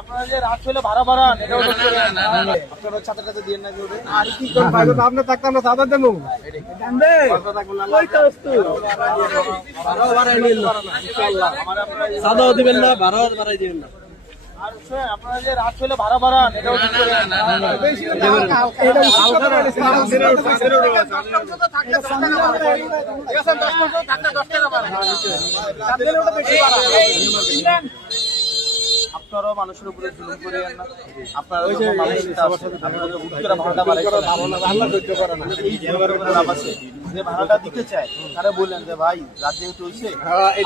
আপনারা যে রাত হলে ভাড়া বাড়ান এটাও আপনারা ছাত্রটাতে দিয়ে না জোরে আর কি কোন ভাই আপনি থাকতে আমরা সাদা দেবো জানবে ওই তো বস্তু ভাড়া বাড়াই নিন ইনশাআল্লাহ সাদাও দিবেন না ভাড়াও বাড়াই দিবেন না আর আপনারা যে রাত হলে ভাড়া বাড়ান এটাও বেশি এটা হালকা বাড়াইছে আপনারাও মানুষের উপরে জুলুম করেন না। আপনারা আপনারা ভাড়াটা বাড়াই আল্লাহ সহ্য করে না এই লাভ আছে যে ভাড়াটা দিতে চায় তারা বললেন যে ভাই রাত যেহেতু হয়েছে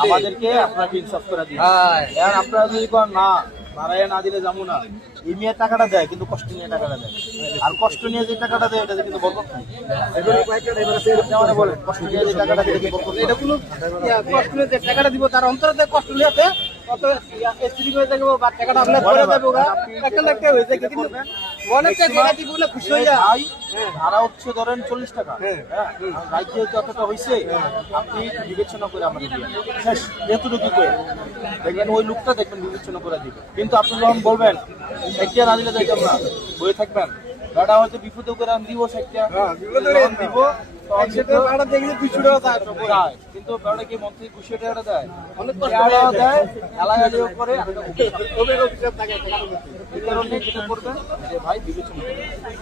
আমাদেরকে আপনাকে ইনসাফ করে দিন। আর আপনারা যদি কোন না ভাড়ায় না দিলে যাবো না, এই মেয়ে টাকাটা দেয় কিন্তু কষ্ট নিয়ে টাকাটা দেয়, আর কষ্ট নিয়ে যে টাকাটা দেয় এটাতে কিন্তু বরকত নাই। বলেন কষ্ট নিয়ে যে টাকাটা দিলে বরকত এটা কোনো কষ্ট নিয়ে যে টাকাটা দিব তার অন্তরে কষ্ট নিয়ে কত স্ত্রী হয়ে যাবে বা টাকাটা আপনার করে দেবে ওরা একটা একটা হয়ে যায় কিন্তু অনেকটা টাকা দিব বলে খুশি হয়ে যায়। ভাই ভাড়া হচ্ছে ধরেন 40 টাকা, রাত যেহেতু এতটা হয়েছে আপনি বিবেচনা করে আমাদের দিবেন শেষ যেহেতুটুকু করে দেখবেন ওই লোকটা দেখবেন বিবেচনা করে দিবে। কিন্তু আপনি যখন বলবেন সাইটটা না দিলে যাইতাম না বয়ে থাকবেন, গাড়া হয়তো বিপদে করে আমি দিব সাইটটা দিব কিন্তু বেড়া কি মন্ত্রী 200 টাকা দেয় অনেক দেয় এলাকা করে করবেন যে ভাই বিবেচনা করে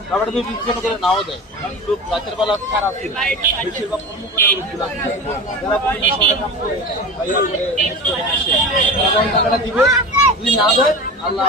ব্যাপারটা যদি বিবেচনা করে নাও দেয় লোক রাতের বেলা খারাপ ছিল বেশিরভাগ কর্ম করে যারা কাম করে টাকাটা দিবে যদি না দেয় আল্লাহ